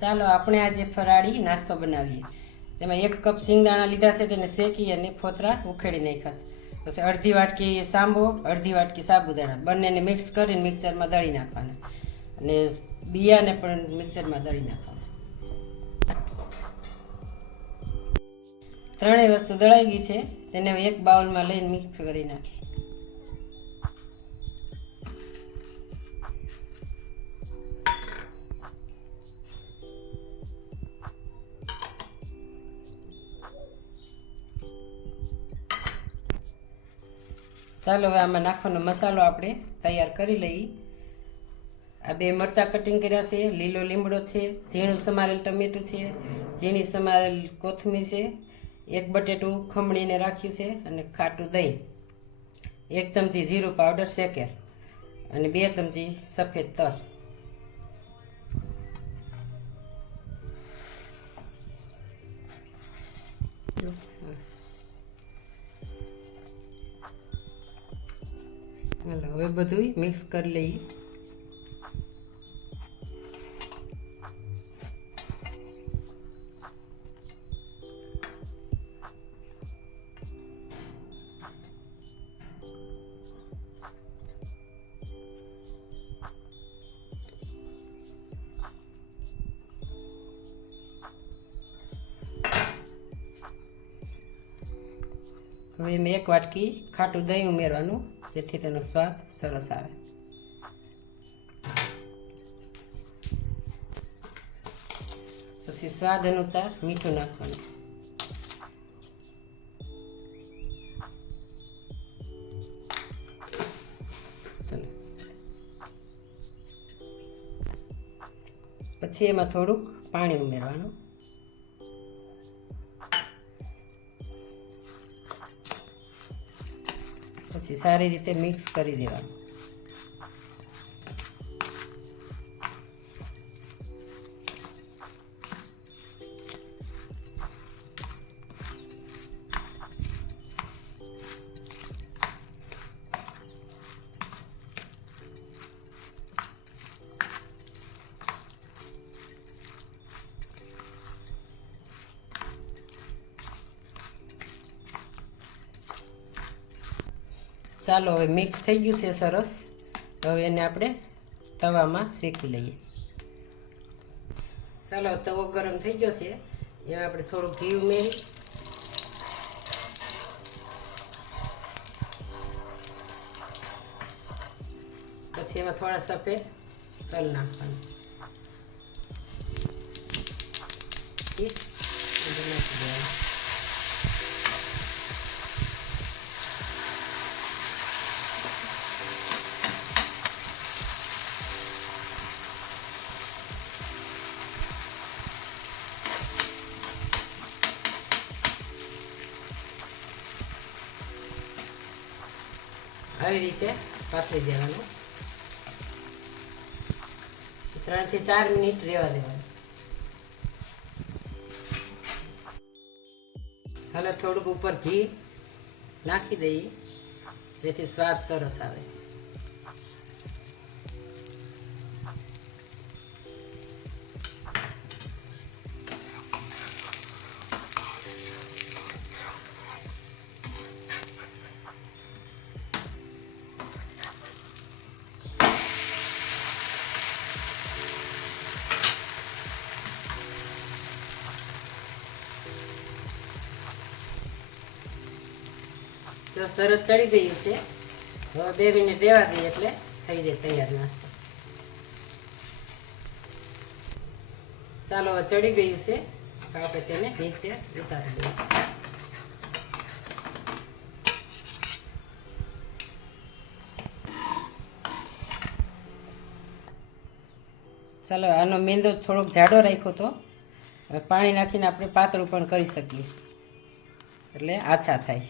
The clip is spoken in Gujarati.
ચાલો આપણે આજે ફરાળી નાસ્તો બનાવીએ. તેમાં 1 કપ સિંગદાણા લીધા છે, તેને શેકી અને ફોતરા ઉખેડી નાખ્યા છે. પછી અડધી વાટકી સાંબો, અડધી વાટકી સાબુદાણા, બંનેને મિક્સ કરીને મિક્સરમાં દળી નાખવાના અને બિયાને પણ મિક્સરમાં દળી નાખવાના. ત્રણેય વસ્તુ દળાઈ ગઈ છે, તેને એક બાઉલમાં લઈને મિક્સ કરી નાખી. ચાલો હવે આમાં નાખવાનો મસાલો આપણે તૈયાર કરી લઈએ. આ 2 મરચાં કટિંગ કર્યા છે, લીલો લીમડો છે, ઝીણું સમારેલ ટમેટું છે, ઝીણી સમારેલ કોથમીર છે, 1 બટેટું ખમણીને રાખ્યું છે અને ખાટું દહીં, 1 ચમચી જીરું પાવડર શેકેલ અને 2 ચમચી સફેદ તલ. હાલો હવે બધું મિક્સ કરી લઈએ. હવે મેં 1 વાટકી ખાટું દહીં ઉમેરવાનું, જેથી તેનો સ્વાદ સરસ આવે. પછી સ્વાદ અનુસાર મીઠું નાખવાનું. પછી એમાં થોડુંક પાણી ઉમેરવાનું. પછી સારી રીતે મિક્સ કરી દેવાનું. ચાલો હવે મિક્સ થઈ ગયું છે સરસ. હવે એને આપણે તવામાં શેકી લઈએ. ચાલો તવો ગરમ થઈ ગયો છે, એમાં આપણે થોડું ઘી ઉમેરી પછી એમાં થોડા સફેદ તલ નાખવાના. નાખી દેવાનું. આવી રીતે પાથરી દેવાનું. 3 થી 4 મિનિટ રહેવા દેવાનું. હવે થોડુંક ઉપર ઘી નાખી દઈએ, જેથી સ્વાદ સરસ આવે. તો સરસ ચડી ગયું છે. હવે 2 મિનિટ રહેવા દઈએ એટલે થઈ જાય તૈયાર નાસ્તો. ચાલો હવે ચડી ગયું છે, આપણે તેને નીચે ઉતારી દઈએ. ચાલો આનો મેંદો થોડોક જાડો રાખ્યો તો પાણી નાખીને આપણે પાતળું પણ કરી શકીએ, એટલે આછા થાય.